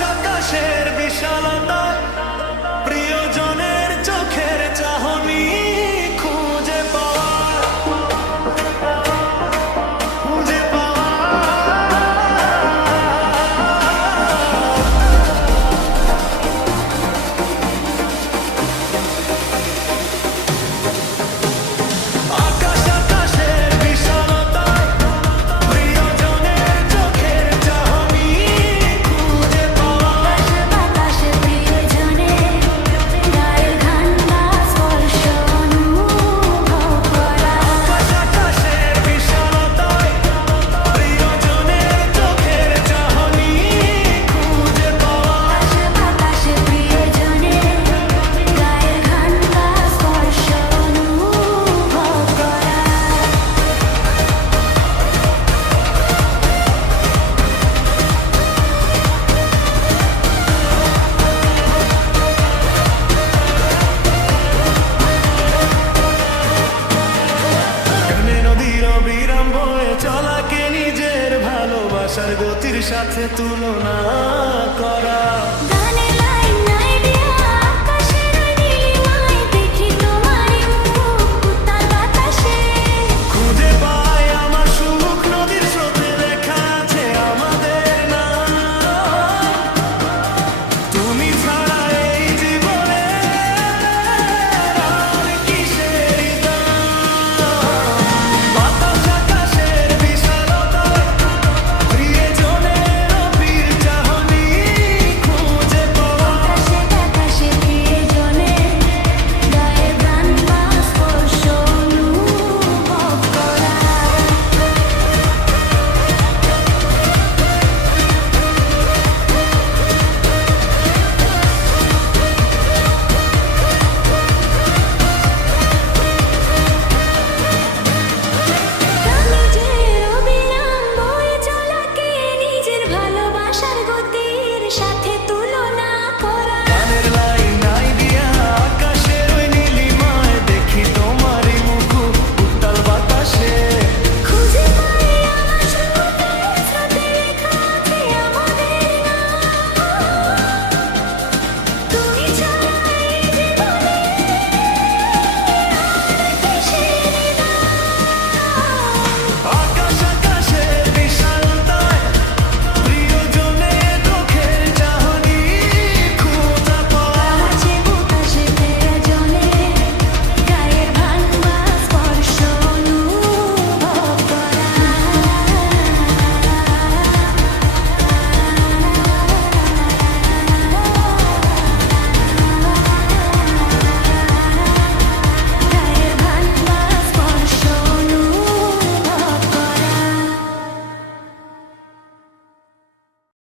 আকাশের বিশালতায় প্রিয়জনের চোখের চাহনি খুঁজে পাওয়া খুঁজে পাওয়া আকাশের বিশালতায় প্রিয়জনের চোখের চাহনি খুঁজে পাওয়া বাতাসে প্রিয়জনের গায়ের ঠান্ডা স্পর্শ অনুভব করা। আকাশের বিশালতায় প্রিয়জনের চোখের চাহনি খুঁজে পাওয়া বাতাসে প্রিয়জনের গায়ের ঠান্ডা স্পর্শ অনুভব করা। গানে নদীর অবিরাম বয়ে চলাকে নিজের ভালোবাসার গতির সাথে তুলনা করা।